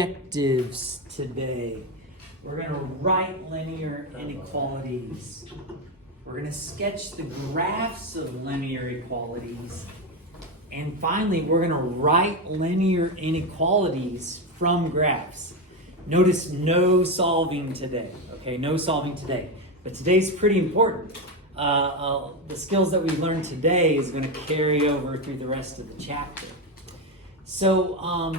Objectives today. We're going to write linear inequalities. We're going to sketch the graphs of linear inequalities. And finally, we're going to write linear inequalities from graphs. Notice no solving today. Okay, no solving today. But today's pretty important. The skills that we learned today is going to carry over through the rest of the chapter. So,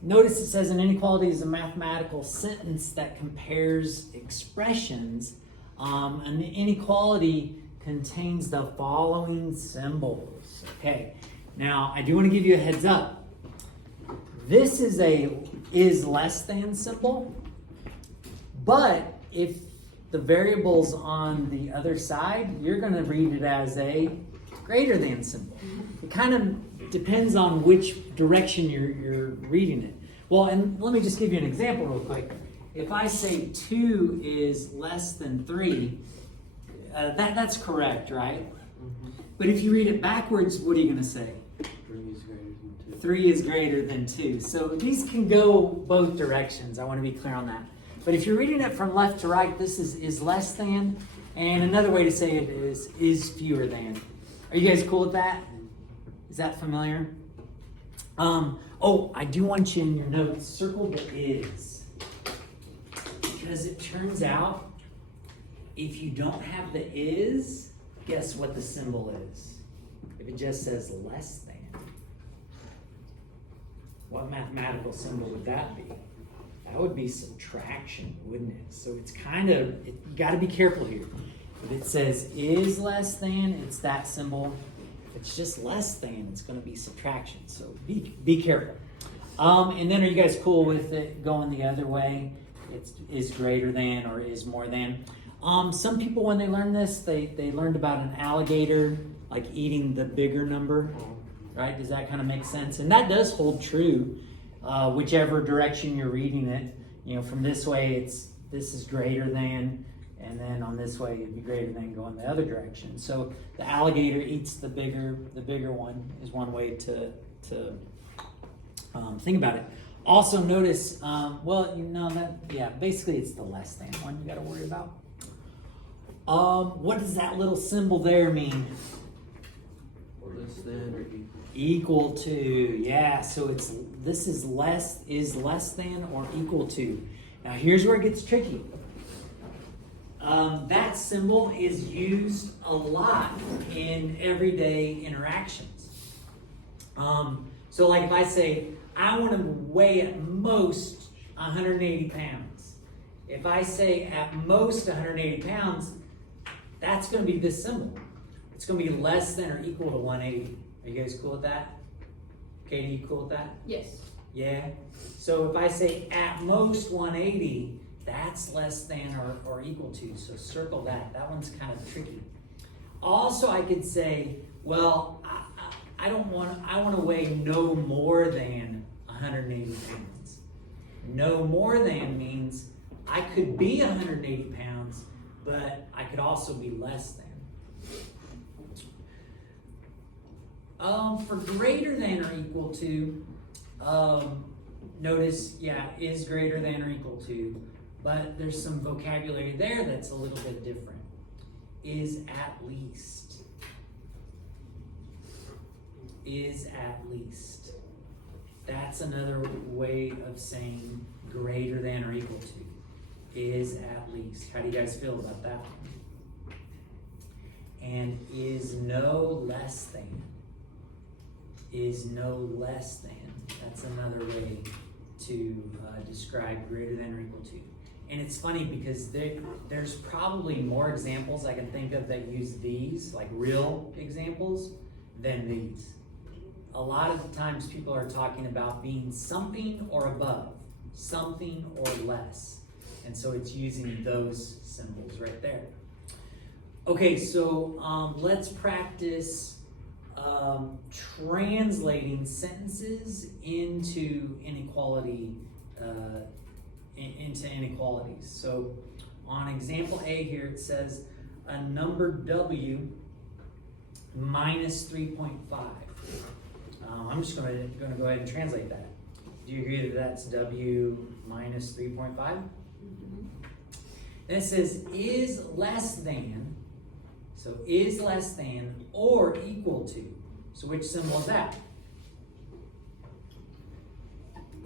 notice it says an inequality is a mathematical sentence that compares expressions. An inequality contains the following symbols. Okay, now I do want to give you a heads up. This is a is less than symbol, but if the variable's on the other side, you're going to read it as a greater than symbol. It kind of depends on which direction you're reading it. Well, and let me just give you an example real quick. If I say 2 is less than 3, that's correct, right? Mm-hmm. But if you read it backwards, what are you going to say? 3 is greater than 2. So these can go both directions. I want to be clear on that. But if you're reading it from left to right, this is less than. And another way to say it is fewer than. Are you guys cool with that? Is that familiar? Oh, I do want you in your notes, circle the is. Because it turns out, if you don't have the is, guess what the symbol is? If it just says less than, what mathematical symbol would that be? That would be subtraction, wouldn't it? So it's kind of, you got to be careful here. If it says is less than, it's that symbol. If it's just less than, it's going to be subtraction. So be careful. And then are you guys cool with it going the other way? It's is greater than or is more than. Some people, when they learn this, they learned about an alligator like eating the bigger number, right? Does that kind of make sense? And that does hold true, whichever direction you're reading it. You know, from this way, this is greater than, and then on this way, it'd be greater than going the other direction. So the alligator eats the bigger one is one way to think about it. Also notice, basically it's the less than one you got to worry about. What does that little symbol there mean? Less than or equal to. Yeah, so this is less than or equal to. Now here's where it gets tricky. That symbol is used a lot in everyday interactions. So like if I say, I want to weigh at most 180 pounds. If I say at most 180 pounds, that's going to be this symbol. It's going to be less than or equal to 180. Are you guys cool with that? Katie, you cool with that? Yes. Yeah? So if I say at most 180, that's less than or equal to. So circle that. That one's kind of tricky. Also, I could say, well, I want to weigh no more than 180 pounds. No more than means I could be 180 pounds, but I could also be less than. For greater than or equal to, notice, is greater than or equal to, but there's some vocabulary there that's a little bit different. Is at least. Is at least. That's another way of saying greater than or equal to. Is at least. How do you guys feel about that one? And is no less than. Is no less than. That's another way to describe greater than or equal to. And it's funny because there's probably more examples I can think of that use these, like real examples, than these. A lot of the times people are talking about being something or above, something or less. And so it's using those symbols right there. Okay, so let's practice translating sentences into inequalities. So on example A here, it says a number W minus 3.5. I'm just going to go ahead and translate that. Do you agree that that's W minus 3.5? And it says is less than, so is less than or equal to. So which symbol is that?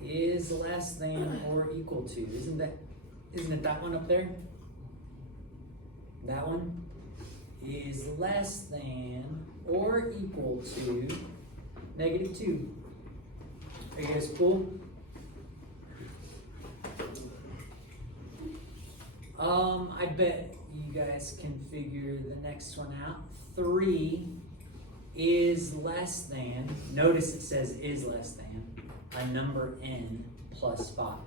Is less than or equal to. Isn't it that one up there? That one is less than or equal to -2. Are you guys cool? I bet you guys can figure the next one out. 3 is less than, notice it says is less than, a number n plus 5.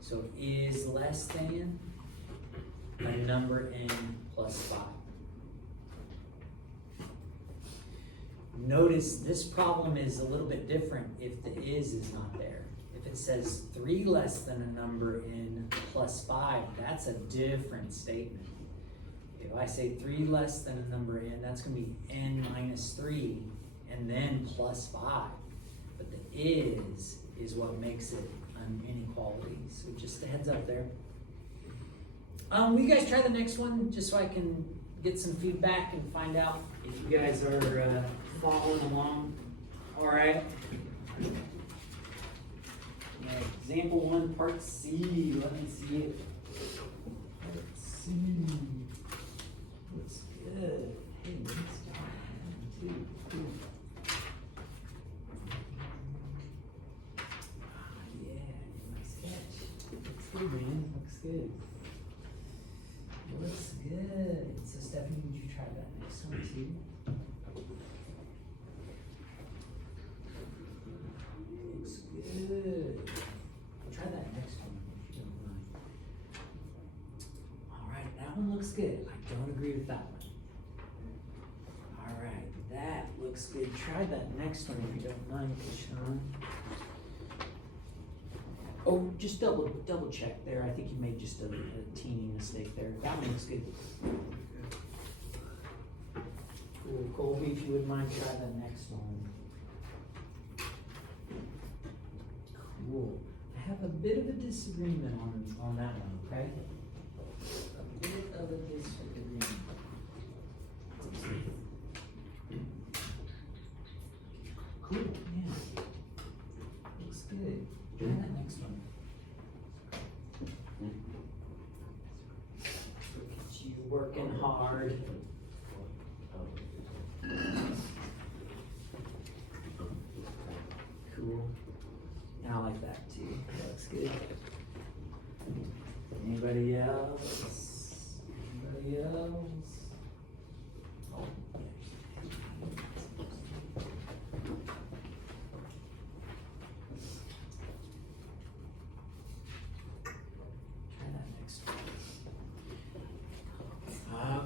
So is less than a number n plus 5. Notice this problem is a little bit different if the is not there. If it says 3 less than a number n plus 5, that's a different statement. If I say 3 less than a number n, that's going to be n minus 3 and then plus 5. But the is what makes it an inequality. So just a heads up there. Will you guys try the next one just so I can get some feedback and find out if you guys are following along? All right. Example 1, part C. Let me see it. Part C. Looks good. Hey, nice job. 2, cool. Yeah, nice catch. Looks good, man. Looks good. Looks good. So, Stephanie, would you try that next one too? Looks good. Try that next one if you don't mind. All right, that one looks good. I don't agree with that one. All right, that looks good. Try that next one if you don't mind, Kashan. Oh, just double check there. I think you made just a teeny mistake there. That one looks good. Cool, Colby, if you wouldn't mind, try the next one. Cool. I have a bit of a disagreement on that one, okay? A bit of a disagreement. Cool, yeah. Looks good. Try that next one. Look at you working hard. Cool. I like that too. That looks good. Anybody else? Anybody else? Oh, try that next one.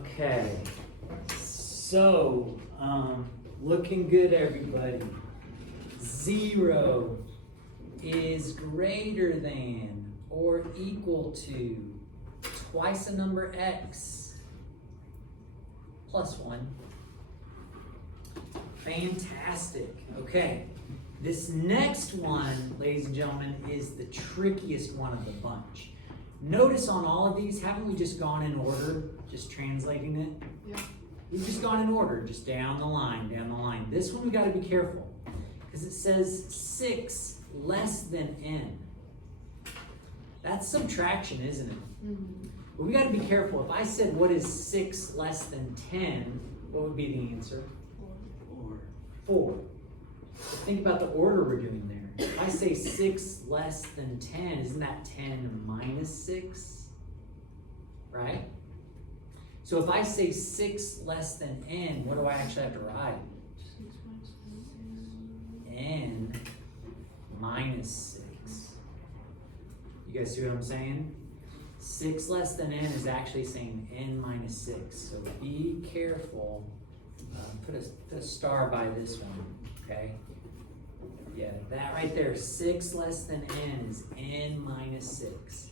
Okay. So, looking good, everybody. 0 is greater than or equal to twice a number x plus 1. Fantastic. Okay. This next one, ladies and gentlemen, is the trickiest one of the bunch. Notice on all of these, haven't we just gone in order, just translating it? Yeah. We've just gone in order, just down the line, down the line. This one we got to be careful because it says 6 less than n. That's subtraction, isn't it? Mm-hmm. But we got to be careful. If I said what is 6 less than 10, what would be the answer? 4. Think about the order we're doing there. If I say 6 less than 10, isn't that 10 minus 6? Right? So if I say 6 less than n, what do I actually have to write? N minus 6. You guys see what I'm saying? 6 less than n is actually saying n minus 6. So be careful. Put a star by this one, okay? Yeah, that right there, 6 less than n is n minus 6.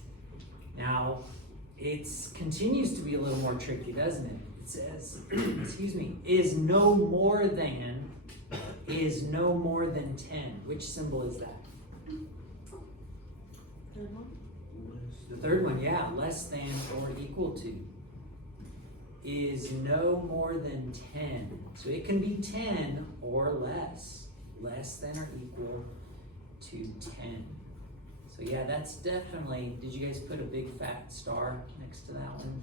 Now, it continues to be a little more tricky, doesn't it? It says, excuse me, is no more than is no more than 10. Which symbol is that? The third one, yeah, less than or equal to. Is no more than 10. So it can be 10 or less. Less than or equal to 10. So yeah, that's definitely, did you guys put a big fat star next to that one?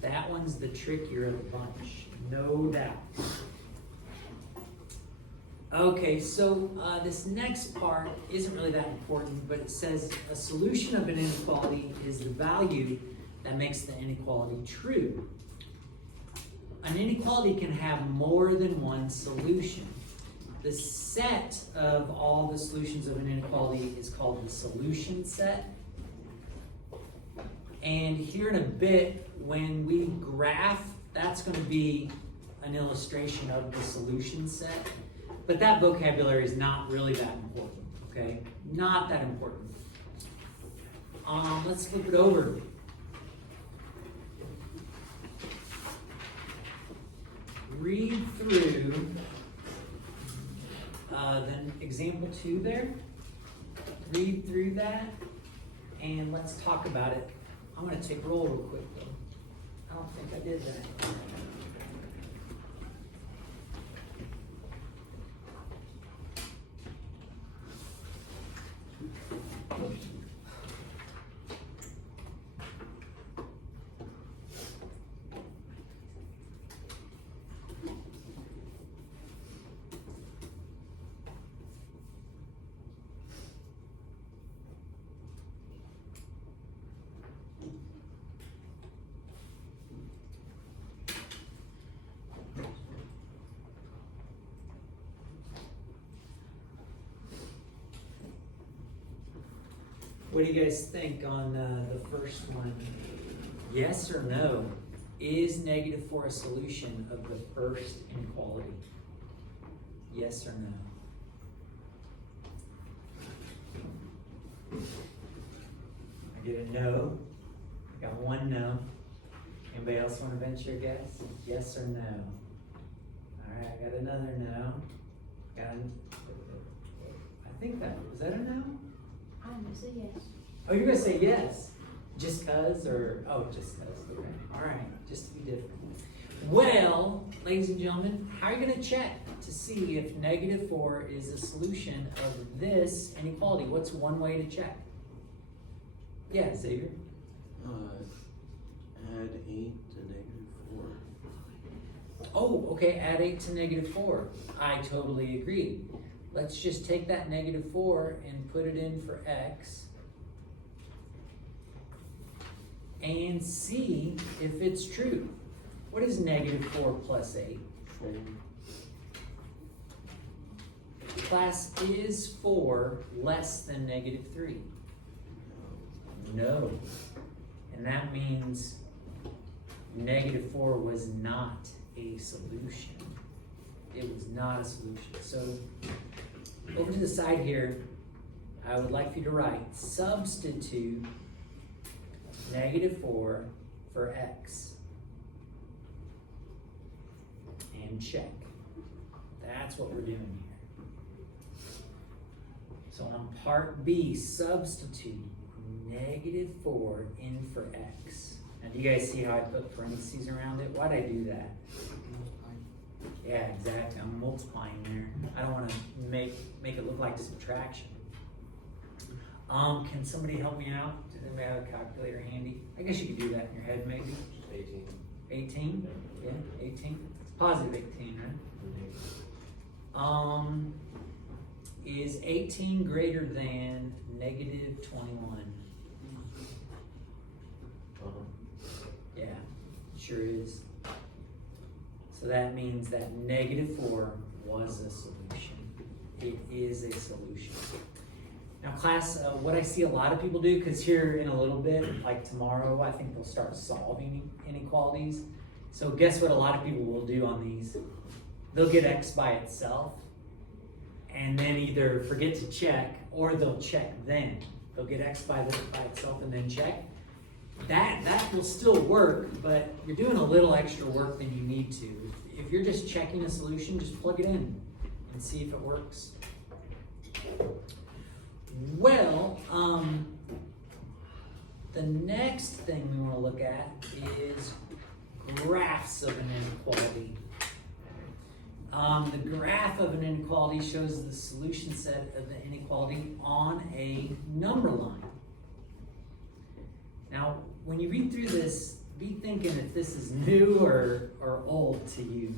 That one's the trickier of the bunch, no doubt. Okay, so this next part isn't really that important, but it says a solution of an inequality is the value that makes the inequality true. An inequality can have more than one solution. The set of all the solutions of an inequality is called the solution set. And here in a bit, when we graph, that's going to be an illustration of the solution set. But that vocabulary is not really that important, okay? Not that important. Let's flip it over. Read through then example 2 there. Read through that, and let's talk about it. I'm going to take roll real quick, though. I don't think I did that. What do you guys think on the first one? Yes or no? Is -4 a solution of the first inequality? Yes or no? I get a no. I got one no. Anybody else want to venture a guess? Yes or no? All right, I got another no. I think that was that a no? I'm gonna say yes. Oh, you're gonna say yes, just cause, or oh, just cause. Okay, all right, just to be different. Well, ladies and gentlemen, how are you gonna check to see if -4 is a solution of this inequality? What's one way to check? Yeah, Xavier. Add 8 to -4. Oh, okay, add 8 to -4. I totally agree. Let's just take that -4 and put it in for x and see if it's true. What is -4 plus 8? 4. Class, is 4 less than -3? No. And that means -4 was not a solution. It was not a solution. So over to the side here, I would like for you to write substitute -4 for x and check. That's what we're doing here. So on part B, substitute -4 in for x. Now do you guys see how I put parentheses around it? Why'd I do that? Yeah, exactly. I'm multiplying there. I don't want to make it look like subtraction. Can somebody help me out? Does anybody have a calculator handy? I guess you could do that in your head, maybe. 18. 18? Yeah, 18. It's positive 18, right? Is 18 greater than -21? Yeah, sure is. So that means that -4 was a solution. It is a solution. Now class, what I see a lot of people do, because here in a little bit, like tomorrow, I think they'll start solving inequalities. So guess what a lot of people will do on these? They'll get x by itself, and then either forget to check, or they'll check then. They'll get x by itself and then check. That will still work, but you're doing a little extra work than you need to. If you're just checking a solution, just plug it in. and see if it works? Well, the next thing we want to look at is graphs of an inequality. The graph of an inequality shows the solution set of the inequality on a number line. Now, when you read through this, be thinking if this is new or old to you.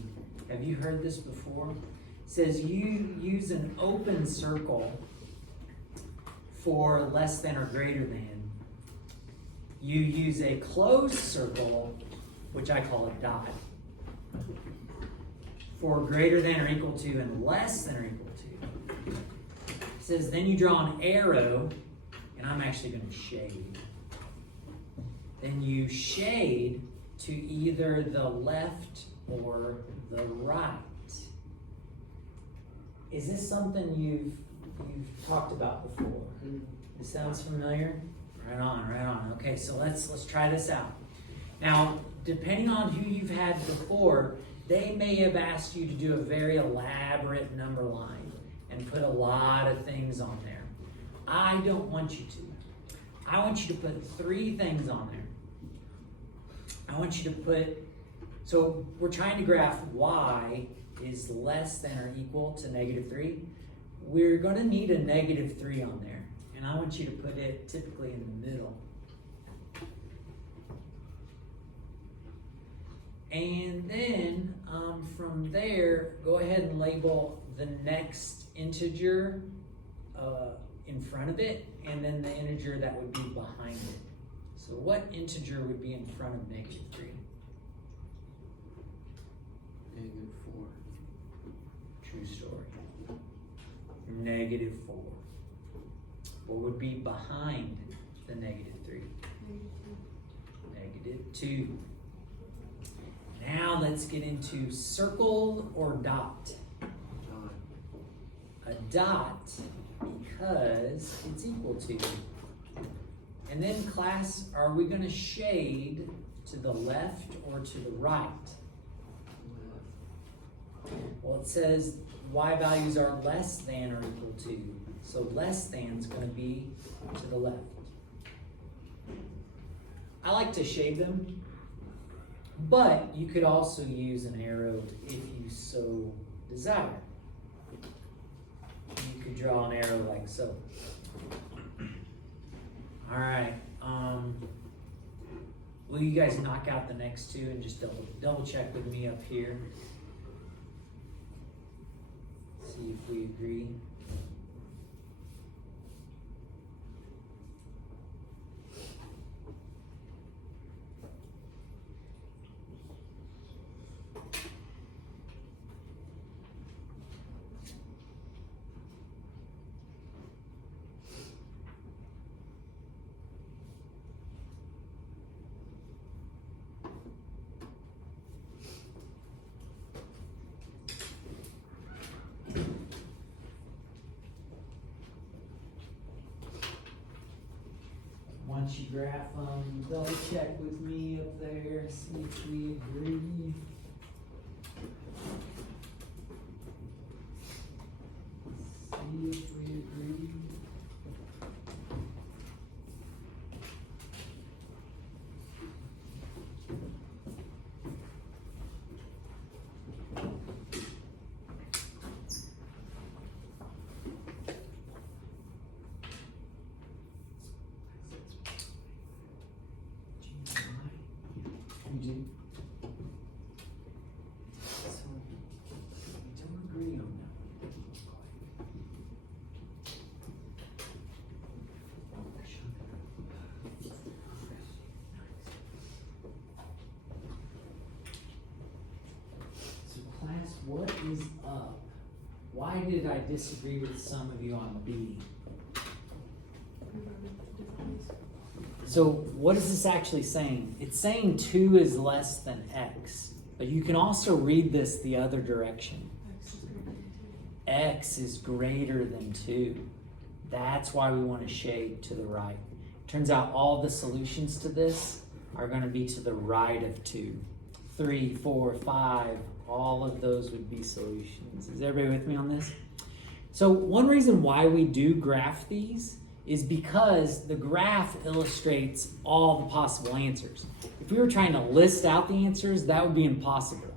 Have you heard this before? It says you use an open circle for less than or greater than. You use a closed circle, which I call a dot, for greater than or equal to and less than or equal to. It says then you draw an arrow, and I'm actually going to shade. Then you shade to either the left or the right. Is this something you've talked about before? This sounds familiar? Right on, right on. Okay, so let's try this out. Now, depending on who you've had before, they may have asked you to do a very elaborate number line and put a lot of things on there. I don't want you to. I want you to put 3 things on there. I want you to put, so we're trying to graph y is less than or equal to -3. We're going to need a -3 on there. And I want you to put it typically in the middle. And then from there, go ahead and label the next integer in front of it, and then the integer that would be behind it. So what integer would be in front of -3? -4. True story. -4. What would be behind the -3? -2. Now let's get into circle or dot. A dot because it's equal to. And then class, are we going to shade to the left or to the right? Well, it says y values are less than or equal to. So less than is going to be to the left. I like to shade them, but you could also use an arrow if you so desire. You could draw an arrow like so. All right. Will you guys knock out the next 2 and just double check with me up here? See if we agree. Once you graph them, double check with me up there, see if we agree. See if we agree. You do? So, we don't agree on that. So class, what is up? Why did I disagree with some of you on B? So what is this actually saying? It's saying 2 is less than x, but you can also read this the other direction. X is greater than 2. That's why we want to shade to the right. Turns out all the solutions to this are going to be to the right of 2. 3, 4, 5, All of those would be solutions. Is everybody with me on this? So one reason why we do graph these is because the graph illustrates all the possible answers. If we were trying to list out the answers, that would be impossible.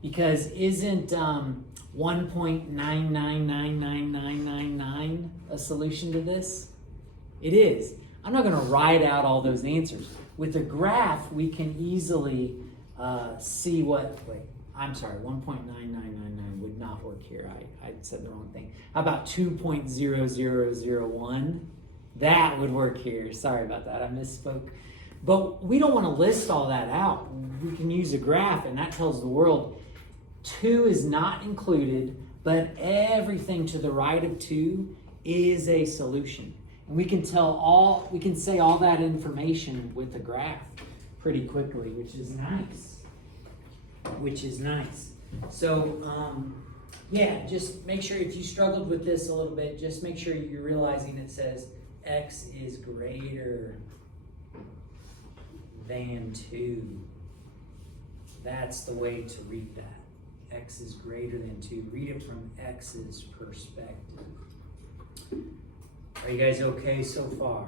Because isn't 1.9999999 a solution to this? It is. I'm not going to write out all those answers. With a graph, we can easily see what, wait, I'm sorry, 1.9999 would not work here. I said the wrong thing. How about 2.0001? That would work here. Sorry about that, I misspoke. But we don't want to list all that out. We can use a graph, and that tells the world 2 is not included, but everything to the right of 2 is a solution. And we can say all that information with a graph pretty quickly, which is nice. So, yeah, just make sure if you struggled with this a little bit, just make sure you're realizing it says x is greater than 2. That's the way to read that. X is greater than 2. Read it from X's perspective. Are you guys okay so far?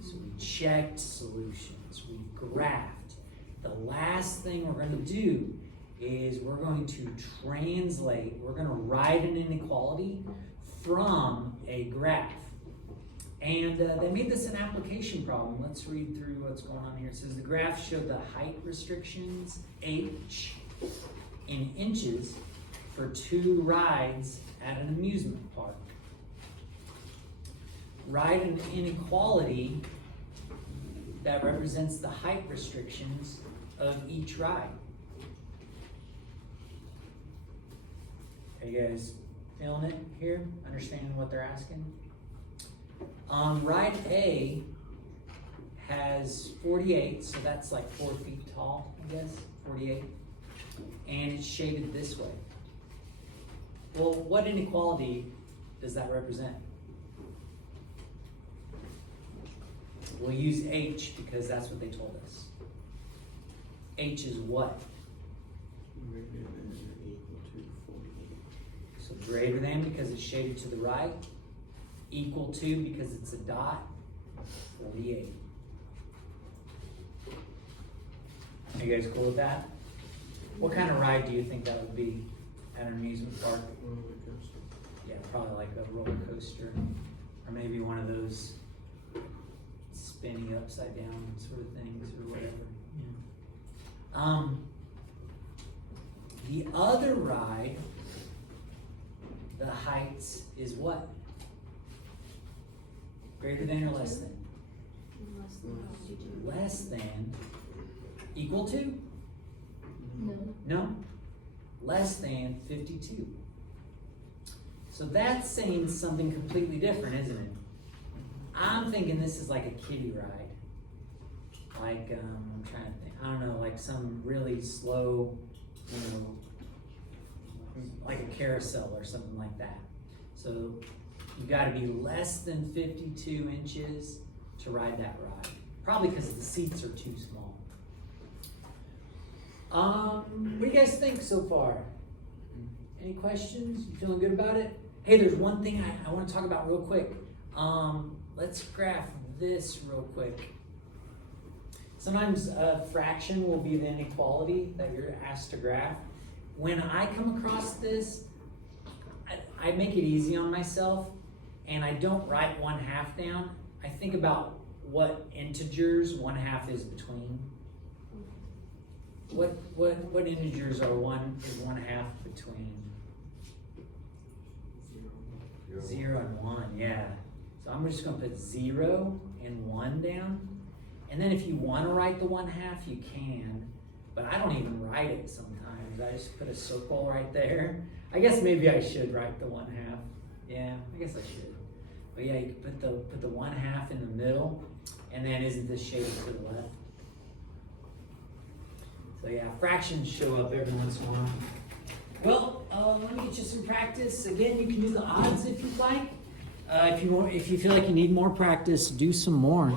So we checked solutions. We graphed. The last thing we're going to do is we're going to translate. We're going to write an inequality from a graph. And they made this an application problem. Let's read through what's going on here. It says the graph showed the height restrictions, h, in inches for 2 rides at an amusement park. Write an inequality that represents the height restrictions of each ride. Are you guys feeling it here? Understanding what they're asking? Ride A has 48, so that's like 4 feet tall, I guess, 48. And it's shaded this way. Well, what inequality does that represent? We'll use H because that's what they told us. H is what? Greater than or equal to 48. So greater than because it's shaded to the right. Equal to because it's a dot. 48. Are you guys cool with that? What kind of ride do you think that would be at an amusement park? Roller coaster. Yeah, probably like a roller coaster. Or maybe one of those spinning upside down sort of things or whatever. Yeah. The other ride, the heights is what? Greater than or less than? Less than. Equal to? No. No. Less than 52. So that's saying something completely different, isn't it? I'm thinking this is like a kiddie ride. Like, I'm trying to think, I don't know, like some really slow, you know, like a carousel or something like that. So you gotta be less than 52 inches to ride that ride. Probably because the seats are too small. What do you guys think so far? Any questions? You feeling good about it? Hey, there's one thing I want to talk about real quick. Let's graph this real quick. Sometimes a fraction will be the inequality that you're asked to graph. When I come across this, I make it easy on myself and I don't write 1/2 down. I think about what integers 1/2 is between. What integers are 1/2 between? 0 and 1, yeah. So I'm just gonna put 0 and 1 down. And then if you wanna write the 1/2, you can, but I don't even write it sometimes. I just put a circle right there. I guess maybe I should write the 1/2. Yeah, I guess I should. But yeah, you can put the 1/2 in the middle, and then isn't this shaded to the left? So yeah, fractions show up every once in a while. Well, let me get you some practice. Again, you can do the odds if you'd like. If you feel like you need more practice, do some more.